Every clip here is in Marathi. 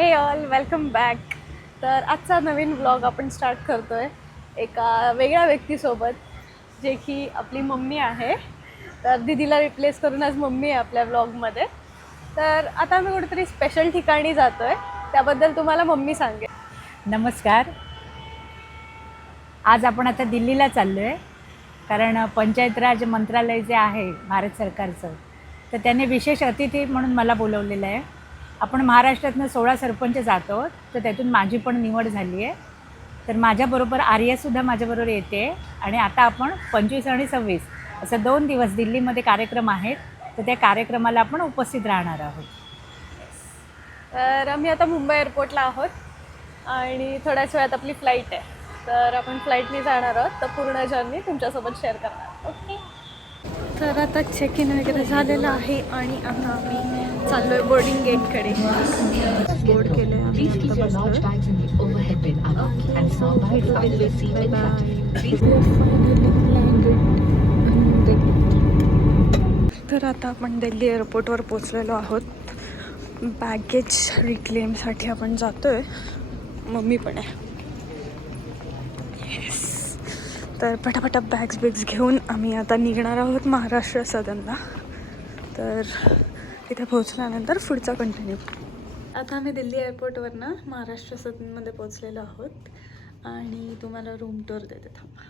हे ऑल वेलकम बॅक. तर आजचा नवीन व्लॉग आपण स्टार्ट करतो आहे एका वेगळ्या व्यक्तीसोबत, जे की आपली मम्मी आहे. तर दीदीला रिप्लेस करून आज मम्मी आहे आपल्या व्लॉगमध्ये. तर आता आम्ही कुठेतरी स्पेशल ठिकाणी जातो आहे, त्याबद्दल तुम्हाला मम्मी सांगेल. नमस्कार. आज आपण आता दिल्लीला चाललो आहे, कारण पंचायत राज मंत्रालय जे आहे भारत सरकारचं, तर त्याने विशेष अतिथी म्हणून मला बोलवलेलं आहे. आपण महाराष्ट्रातनं 16 सरपंच जात आहोत, तर त्यातून माझी पण निवड झाली आहे. तर माझ्याबरोबर आर्यासुद्धा माझ्याबरोबर येते. आणि आता आपण 25 आणि 26 असं 2 दिवस दिल्लीमध्ये कार्यक्रम आहेत, तर त्या कार्यक्रमाला आपण उपस्थित राहणार आहोत. तर आम्ही आता मुंबई एअरपोर्टला आहोत आणि थोड्याच वेळात आपली फ्लाईट आहे. तर आपण फ्लाईटने जाणार आहोत, तर पूर्ण जर्नी तुमच्यासोबत शेअर करणार. ओके. तर आता चेक इन वगैरे झालेलं आहे आणि आता आम्ही चाललो आहे बोर्डिंग गेटकडे. बोर्ड केलं आहे आम्ही, आता तर आता आपण दिल्ली एअरपोर्टवर पोचलेलो आहोत. बॅगेज रिक्लेमसाठी आपण जातो आहे. मम्मी पण आहे. तर पटापटा बिग्स घेऊन आम्ही आता निघणार आहोत महाराष्ट्र सदनला. तर तिथे पोहोचल्यानंतर पुढचा कंटिन्यू. आता आम्ही दिल्ली एअरपोर्टवरनं महाराष्ट्र सदनमध्ये पोहोचलेलो आहोत आणि तुम्हाला रूम टूर देते. थांबा.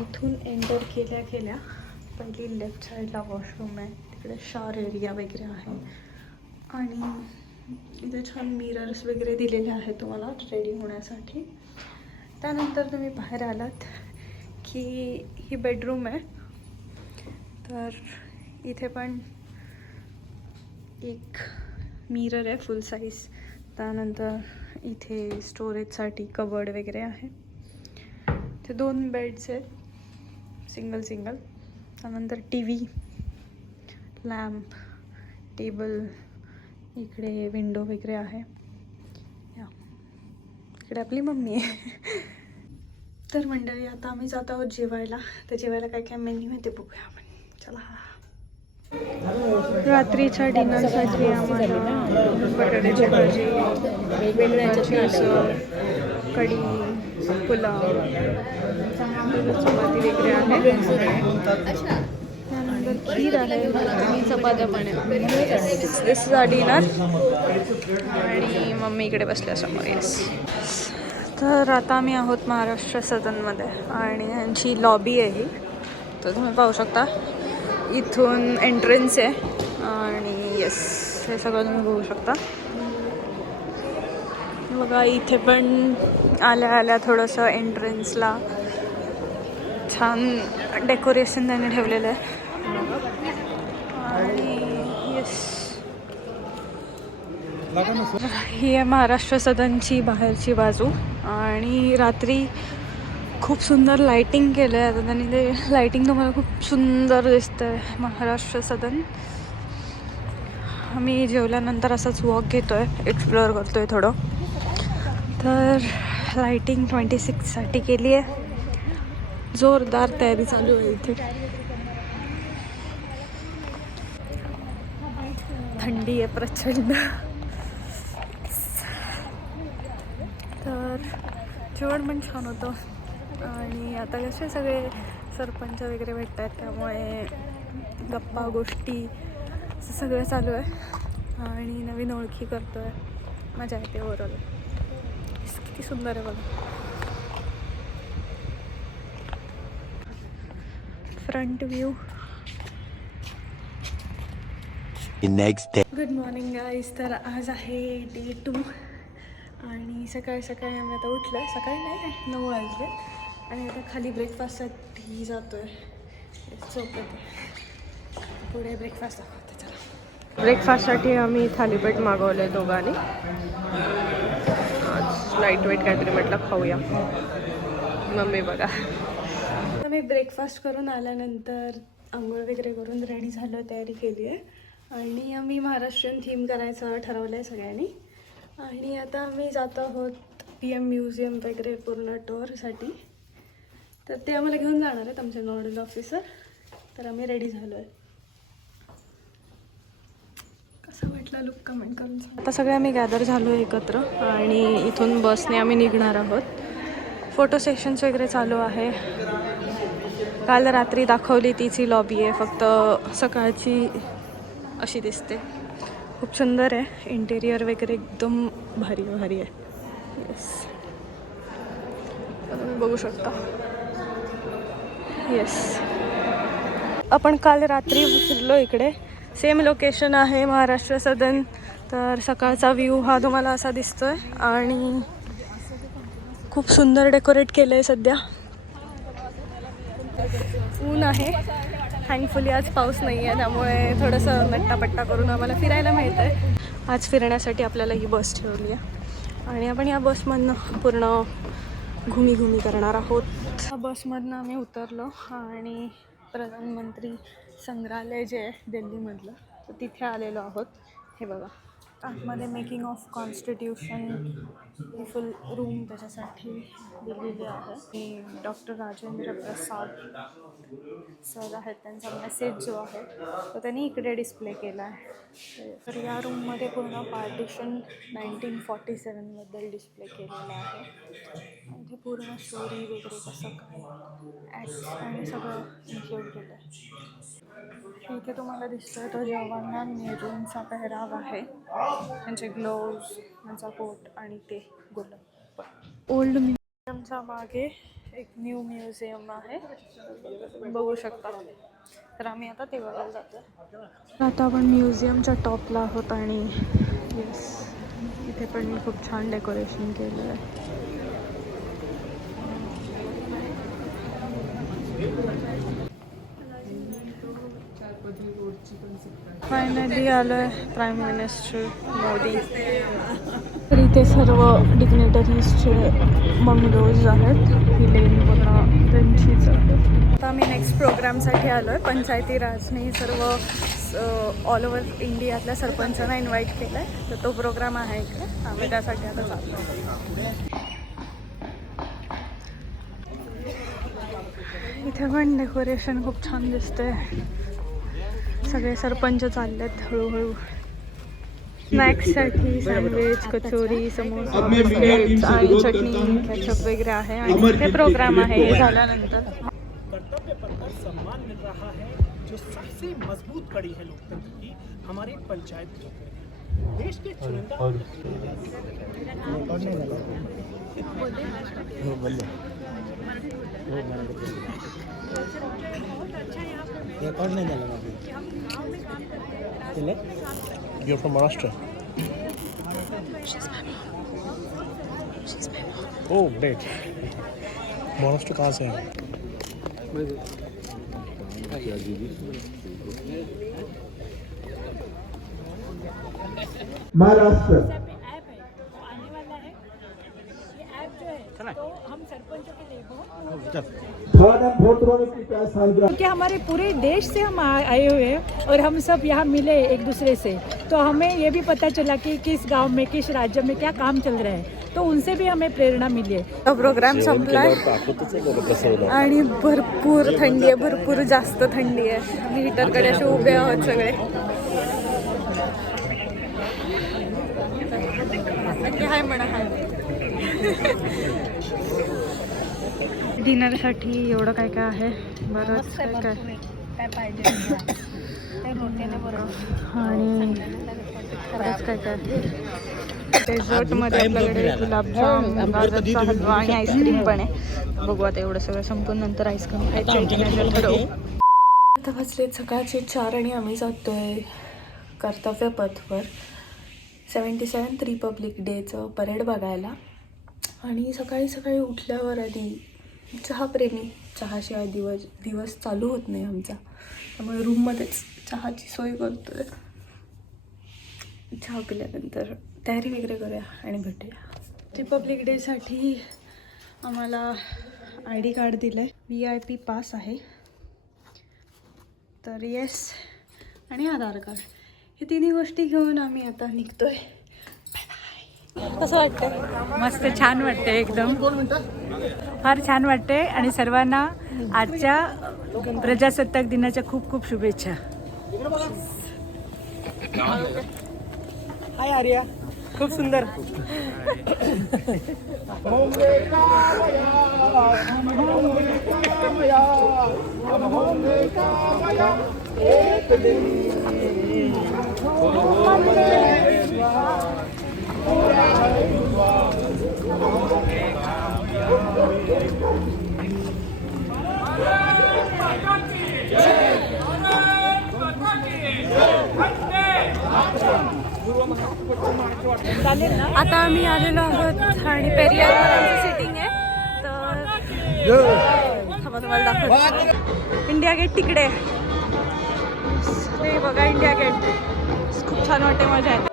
इथून एंटर केल्या पहिली लेफ्ट साईडला वॉशरूम आहे, तिकडे शॉवर एरिया वगैरे आहे आणि इथे छान मिरर्स वगैरे दिलेले आहेत तुम्हाला रेडी होण्यासाठी. त्यानंतर तुम्ही बाहेर आलात की ही बेडरूम आहे. तर इथे पण एक मिरर आहे फुल साईज. त्यानंतर इथे स्टोरेजसाठी कबर्ड वगैरे आहे. ते 2 बेड्स आहेत, सिंगल. त्यानंतर TV, लॅम्प, टेबल, इकडे विंडो वगैरे आहे. इकडे आपली मम्मी आहे. तर मंडळी, आता आम्ही जात आहोत जेवायला. तर जेवायला काय काय मेन्यू आहे ते बघूया आपण. चला. रात्रीच्या डिनरसाठी आम्हाला बटाट्याची भाजी, कढी, पुलाव, चपाती वगैरे आहे. त्यानंतर खीर आहे आणि चपात्या पण आहे. दिस इज डिनर. आणि मम्मी इकडे बसल्या समोर. येस. तर आता आम्ही आहोत महाराष्ट्र सदनमध्ये आणि यांची लॉबी आहे ही. तर तुम्ही पाहू शकता, इथून एंट्रन्स आहे आणि येस, हे सगळं तुम्ही बघू शकता. बघा, इथे पण आल्या थोडंसं एंट्रन्सला छान डेकोरेशन त्याने ठेवलेलं आहे. आणि येस, ही आहे महाराष्ट्र सदनची बाहेरची बाजू. आणि रात्री खूप सुंदर लाईटिंग केलं आहे. आता त्यांनी ते लाईटिंग तुम्हाला खूप सुंदर दिसतं आहे महाराष्ट्र सदन. आम्ही जेवल्यानंतर असंच वॉक घेतो आहे, एक्सप्लोअर करतो आहे थोडं. तर लाईटिंग 26साठी केली आहे. जोरदार तयारी चालू आहे इथे. थंडी आहे प्रचंड. तर जेवण पण छान होतं. आणि आता कसे सगळे सरपंच वगैरे भेटत आहेत, त्यामुळे गप्पा गोष्टी सगळं चालू आहे आणि नवीन ओळखी करतो आहे. मजा येते ओव्हरऑल. किती सुंदर आहे बघा. Front view. Good morning guys. तर आज आहे Day 2 आणि सकाळी आम्ही आता उठलं. सकाळी नाही, 9 वाजले. आणि आता खाली ब्रेकफास्टसाठी जातो आहे. चौकात पुढे ब्रेकफास्ट दाखवते. चला. ब्रेकफास्टसाठी आम्ही थालीपीठ मागवले दोघांनी. आज लाईट वेट काहीतरी म्हटलं खाऊया. मम्मी बघा. मी ब्रेकफास्ट करून आल्यानंतर आंघोळ वगैरे करून रेडी झालं, तयारी केली आहे. आणि आम्ही महाराष्ट्रीयन थीम करायचं ठरवलं आहे सगळ्यांनी. आणि आता आम्ही जातो आहोत PM म्युझियम वगैरे पूर्ण टूरसाठी. तर ते आम्हाला घेऊन जाणार आहेत आमचे नोडल ऑफिसर. तर आम्ही रेडी झालो आहे. कसा वाटला लुक कमेंट करून सांगा. आता सगळे आम्ही गॅदर झालो एकत्र आणि इथून बसने आम्ही निघणार आहोत. फोटो सेशन्स वगैरे चालू आहे. काल रात्री दाखवली तीच ही लॉबी आहे, फक्त सकाळची अशी दिसते. खूप सुंदर आहे, इंटेरियर वगैरे एकदम भारी भारी आहे. येस, तुम्ही बघू शकता. येस, आपण काल रात्री फिरलो इकडे. सेम लोकेशन आहे महाराष्ट्र सदन. तर सकाळचा व्ह्यू हा तुम्हाला असा दिसतोय आणि खूप सुंदर डेकोरेट केलं आहे. सध्या ऊन आहे, थँकफुली आज पाऊस नाही आहे, त्यामुळे थोडंसं नट्टापट्टा करून आम्हाला फिरायला मिळतं आहे. आज फिरण्यासाठी आपल्याला ही बस ठेवली आहे आणि आपण या बसमधनं पूर्ण घुमी करणार आहोत. या बसमधनं आम्ही उतरलो आणि प्रधानमंत्री संग्रहालय जे आहे दिल्लीमधलं, तर तिथे आलेलो आहोत. हे बघा, आतमध्ये making of constitution he full room त्याच्यासाठी दिलेली आहे. आणि डॉक्टर राजेंद्र प्रसाद सर आहेत, त्यांचा मेसेज जो आहे तो त्यांनी इकडे डिस्प्ले केला आहे. तर या रूममध्ये पूर्ण पार्टिशन 1947बद्दल डिस्प्ले केलेलं आहे. आणि ते पूर्ण स्टोरी वगैरे कसं काय ॲक्ट आणि सगळं इन्क्लूड केलं आहे. इथे तुम्हाला दिसतोय तो जवाहरलाल नेहरूंचा पेहराव आहे. त्यांचे ग्लोव्ज, त्यांचा कोट आणि ते गुलाब. ओल्ड म्युझियमच्या मागे एक न्यू म्युझियम आहे, बघू शकता. तर आम्ही आता ते बघायला जातो. आता आपण म्युझियमच्या टॉपला आहोत आणि येस, इथे पण खूप छान डेकोरेशन केलं आहे. फायनली आलो आहे प्राईम मिनिस्टर मोदी. तर इथे सर्व डिग्नेटरीजचे बंगलोज आहेत. ही लेन पूर्ण त्यांचीच आहे. आता आम्ही नेक्स्ट प्रोग्रामसाठी आलो आहे. पंचायती राजने सर्व ऑल ओव्हर इंडियातल्या सरपंचांना इन्व्हाइट केलं आहे, तर तो प्रोग्राम आहे इकडे. आम्ही त्यासाठी आता चाललो. इथे पण डेकोरेशन खूप छान दिसतंय. सगळे सरपंच चाललेत हळूहळू. स्नॅक्ससाठी सँडविच, कचोरी, समोसा, बिस्किट्स आणि चटणी, केचप वगैरे आहे. आणि इथे प्रोग्राम आहे. हे झाल्यानंतर कर्तव्य पर सम्मान मिल रहा है, जो सबसे मजबूत कड़ी है लोकतंत्र की, हमारी पंचायत की। देश के चुनिंदा You're from Maharashtra? Oh, great. Maharashtra कहाँ से है? महाराष्ट्र क्योंकि हमारे पूरे देश से हम आए हुए हैं और हम सब यहाँ मिले एक दूसरे से, तो हमें ये भी पता चला कि किस गांव में, किस राज्य में क्या काम चल रहा है, तो उनसे भी हमें प्रेरणा मिली है. प्रोग्राम संपलाय आणि भरपूर थंडी आहे, भरपूर जास्त थंडी आहे. आम्ही हिटरकडे असे उभे आहोत सगळे. हाय म्हणा, हाय. डिनरसाठी एवढं काय काय आहे, बरंच काय काय पाहिजे आणि बरंच काय काय. डेझर्टमध्ये आपल्याकडे गुलाबजाम, गाजरचा हलवा आणि आईस्क्रीम पण आहे. बघू आता एवढं सगळं संपून नंतर आईस्क्रीम खायचं. आता वाजलेत सकाळचे 4 आणि आम्ही जातोय कर्तव्य पथवर 77th रिपब्लिक डेचं परेड बघायला. आणि सकाळी सकाळी उठल्यावर आधी चहाप्रेमी, चहाशिवाय दिवस चालू होत नाही आमचा, त्यामुळे रूममध्येच चहाची सोय करतोय. चहा पिल्यानंतर तयारी वगैरे करूया आणि भेटूया. रिपब्लिक डेसाठी आम्हाला ID कार्ड दिलं आहे, VIP पास आहे. तर येस, आणि आधार कार्ड, हे तिन्ही गोष्टी घेऊन आम्ही आता निघतोय. Bye bye. कसं वाटतंय? मस्त, छान वाटते, एकदम फार छान वाटते. आणि सर्वांना आजच्या प्रजासत्ताक दिनाच्या खूप खूप शुभेच्छा. हाय आर्या, खूप सुंदर. आता आम्ही आलेलो आहोत आणि पेरियारवर आमचं सिटिंग आहे. तर थांबा तुम्हाला दाखवतो. इंडिया गेट तिकडे. हे बघा इंडिया गेट. खूप छान वाटते, मजा आहे.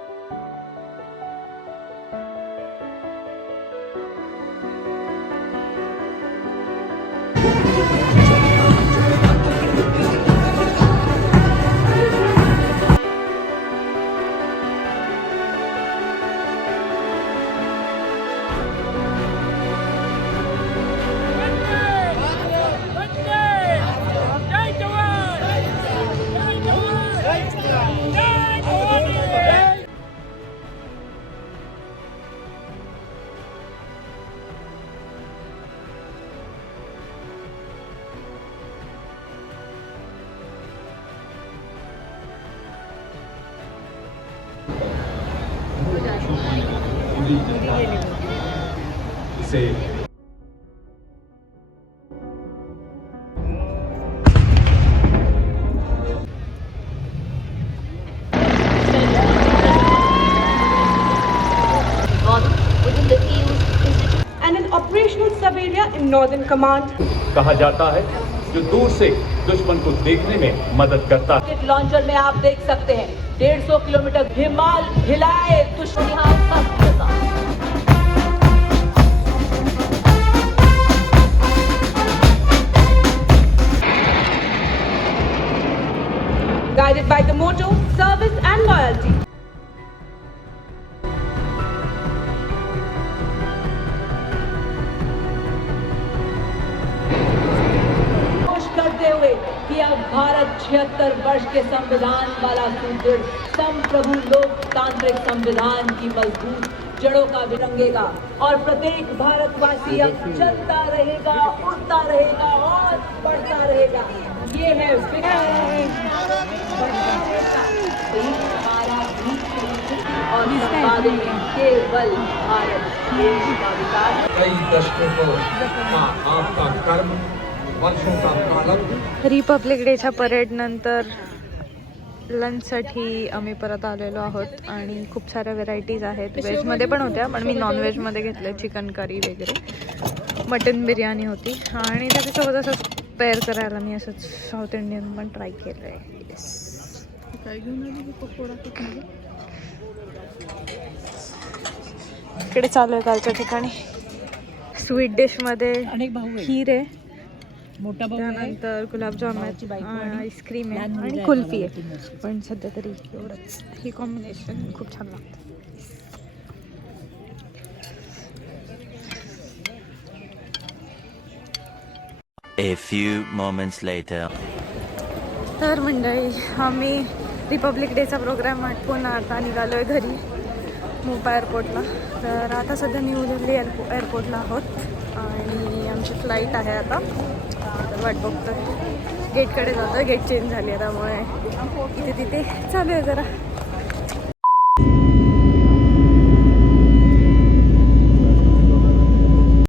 and an operational sub-area in Northern Command. कहा जाता है जो दूर से दुश्मन को देखने में मदद करता है. रॉकेट लॉन्चर में आप देख सकते हैं 150 किलोमीटर हिमाल हिलाए दुश्मन. Guided by the motto, service and loyalty. करते हुए कि अब भारत 76 वर्ष के संविधान वाला सुदृढ़ संप्रभु लोकतांत्रिक संविधान की मजबूत जड़ों का विरंगेगा और प्रत्येक भारतवासी अब चलता रहेगा, उड़ता रहेगा और बढ़ता रहेगा. ये है हमारा और समाज में केवल भारत देश का विकास. कई दशकों का आपका कर्म, वर्षों का कालम. रिपब्लिक डेच्या परेड नंतर लंचसाठी आम्ही परत आलेलो आहोत आणि खूप साऱ्या व्हेरायटीज आहेत. व्हेजमध्ये पण होत्या, पण मी नॉनव्हेजमध्ये घेतलं. चिकन करी वगैरे, मटन बिर्याणी होती आणि त्याच्यासोबत असं पेअर करायला मी असंच साऊथ इंडियन पण ट्राय केलं आहे. इकडे चालू आहे कालच्या ठिकाणी. स्वीट डिशमध्ये खीर आहे, मोठा भाऊ त्यानंतर गुलाबजाम आहेत, आईस्क्रीम आहे आणि कुल्फी आहे. पण सध्या तरी एवढंच. ही कॉम्बिनेशन खूप छान लागतं. A few moments later. तर मंडळी, आम्ही रिपब्लिक डेचा प्रोग्राम आटपून आता निघालो आहे घरी मोपा एअरपोर्टला. तर आता सध्या न्यू दिल्ली एअरपोर्टला आहोत आणि आमची फ्लाईट आहे आता. तर वाट बघतोय, गेटकडे जातो आहे. गेट चेंज झाली आहे त्यामुळे इथे तिथे चालू आहे जरा.